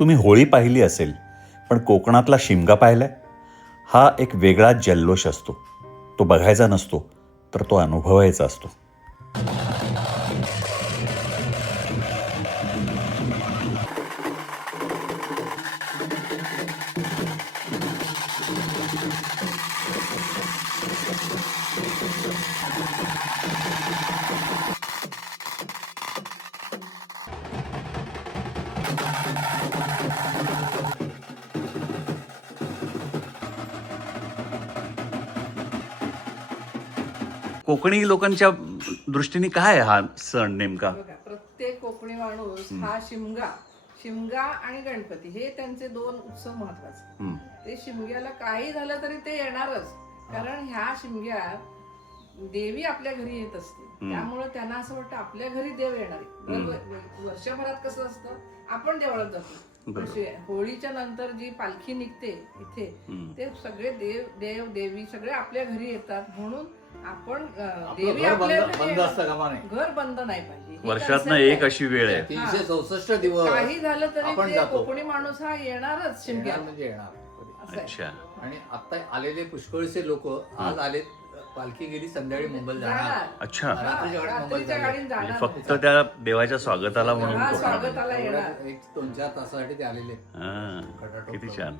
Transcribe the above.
तुम्ही होळी पाहिली असेल, पण कोकणातला शिमगा पाहिलाय? हा एक वेगळा जल्लोष असतो. तो बघायचा नसतो, तर तो अनुभवायचा असतो. कोकणी लोकांच्या दृष्टीने काय आहे हा सण नेमका? बघा, प्रत्येक कोकणी माणूस हा शिमगा शिमगा आणि गणपती हे त्यांचे दोन उत्सव महत्वाचे. ते शिमग्याला काही झालं तरी ते येणारच, कारण ह्या शिमग्यात देवी आपल्या घरी येत असते. त्यामुळे त्यांना असं वाटतं आपल्या घरी देव येणार आहे. वर्षभरात कसं असतं, आपण देवळात जातो. होळीच्या नंतर जी पालखी निघते इथे, ते सगळे देव देवी सगळे आपल्या घरी येतात. म्हणून आपण देवी आपल्या घर बंद नाही पाहिजे. वर्षातनं एक अशी वेळ आहे, 364 दिवस काही झालं तरी आपण ते जातो. कोकणी माणूस हा येणारच शिमग्याला. म्हणजे येणार. असं आहे. अच्छा. आणि आता आलेले पुष्कळसे लोक आज आलेत. पालखी गेली, संध्याकाळी मुंबईला जाणार. अच्छा. रात्रीच्या गाडीने जाणार. फक्त त्या देवाच्या स्वागताला म्हणून हा, कोकणात. स्वागताला येणार. एक 2-4 तासासाठी ते आलेले. किती छान.